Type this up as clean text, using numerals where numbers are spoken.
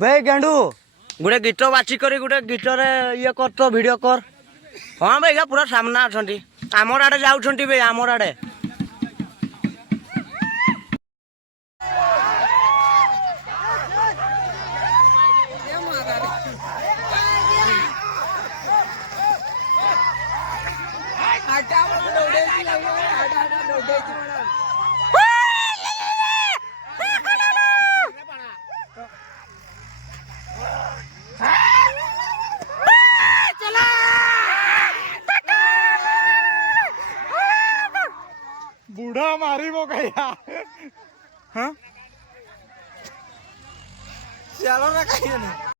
बे गेंडू गोटे गीत बाछी कर गोटे गीत ये कर तो वीडियो कर। हाँ भाई पूरा सामना अच्छा आमर आड़े जाऊँच भाई आमर आड़े बूढ़ा मारी वो कहिया हाँ चलो ना कहिए